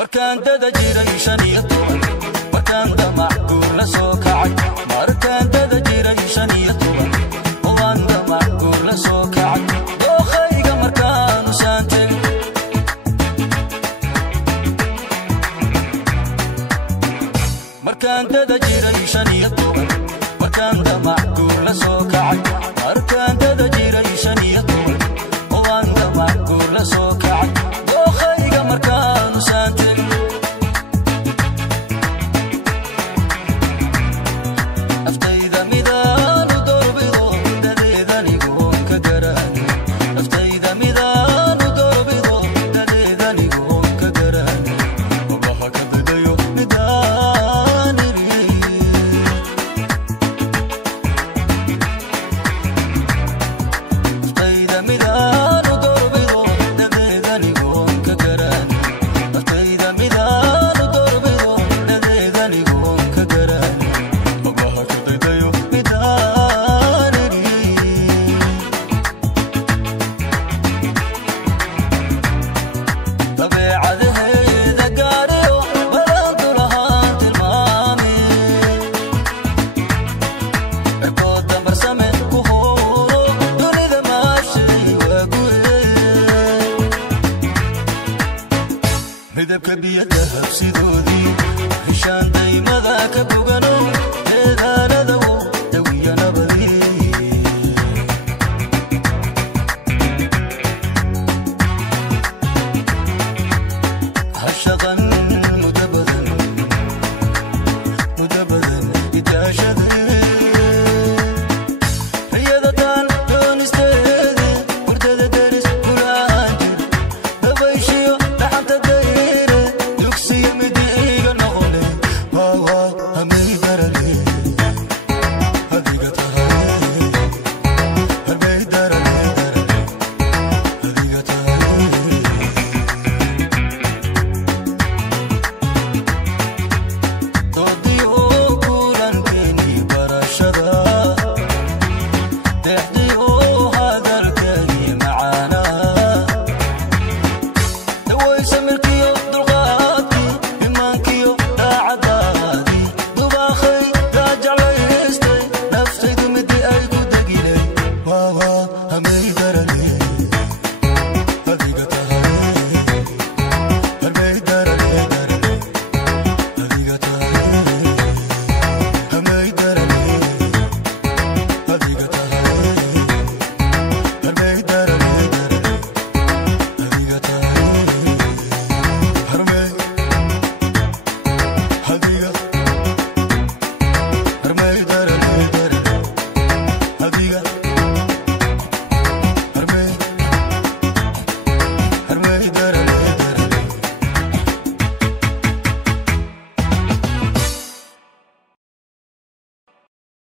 markaan dada jiray 15 markaan damac guur la soo kacay markaan dada jiray 15 waan damac guur la soo kacay dookhayga markaan u saantay markaan dada jiray 15 markaan damac guur la soo kacay markaan dada jiray 15 waan damac guur la soo kacay dookhayga markaan u saantay aftayda midaan u dorbido dadeedanigoon ka garaani aftayda midaan u dorbido dadeedanigoon ka garaani wabaha ka dadayo midaan aftayda midaan u dorbido dadeedanigoon ka garaani aftayda midaan u dorbido dadeedanigoon ka garaani wabaha ka dadayo midaan dabeecadaheeda gaariyo balantu lahaan tilmaami cirkooda barsame ku hooro dunida maashay waa guye midabka biyada habsidoodii